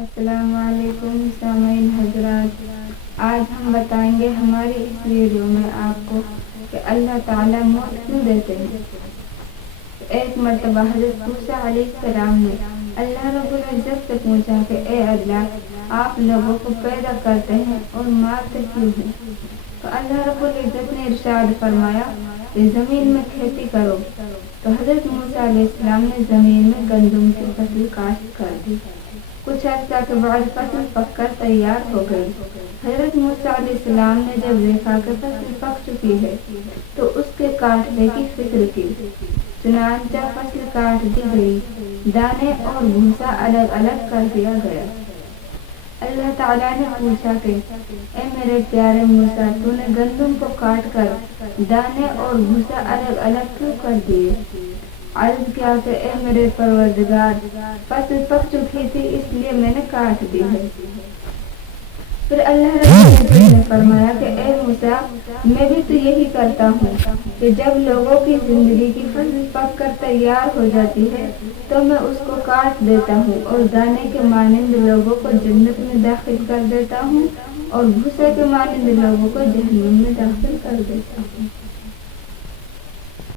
السلام علیکم سامعین حضرات، آج ہم بتائیں گے ہماری اس ویڈیو میں آپ کو کہ اللہ تعالیٰ موت کیوں دیتے ہیں۔ ایک مرتبہ حضرت موسیٰ علیہ السلام نے اللہ رب العزت سے پوچھا کہ اے اللہ، آپ لوگوں کو پیدا کرتے ہیں اور مارتے کیوں ہیں؟ تو اللہ رب العزت نے ارشاد فرمایا کہ زمین میں کھیتی کرو۔ تو حضرت موسیٰ علیہ السلام نے زمین میں گندم کی فصل کاشت کر دی۔ کچھ عرصہ کے بعد فصل پک کر تیار ہو گئی۔ حضرت موسیٰ علیہ السلام نے جب دیکھا کہ فصل پک چکی ہے تو اس کے کاٹنے کی فکر کی، چنانچہ فصل کاٹ دی گئی، دانے اور بھوسا الگ الگ کر دیا گیا۔ اللہ تعالیٰ نے پوچھا کہ اے میرے پیارے موسیٰ، تو نے گندم کو کاٹ کر دانے اور بھوسا الگ الگ کیوں کر دیے؟ عرض کیا کہ اے میرے پروردگار، فصل پک چکی تھی اس لیے میں نے کاٹ دی ہے۔ پھر اللہ رب العزت نے فرمایا کہ اے موسیٰ، میں بھی تو یہی کرتا ہوں کہ جب لوگوں کی زندگی کی فصل پک کر تیار ہو جاتی ہے تو میں اس کو کاٹ دیتا ہوں اور دانے کے مانند لوگوں کو جنت میں داخل کر دیتا ہوں اور بھوسے کے مانند لوگوں کو جہنم میں داخل کر دیتا ہوں۔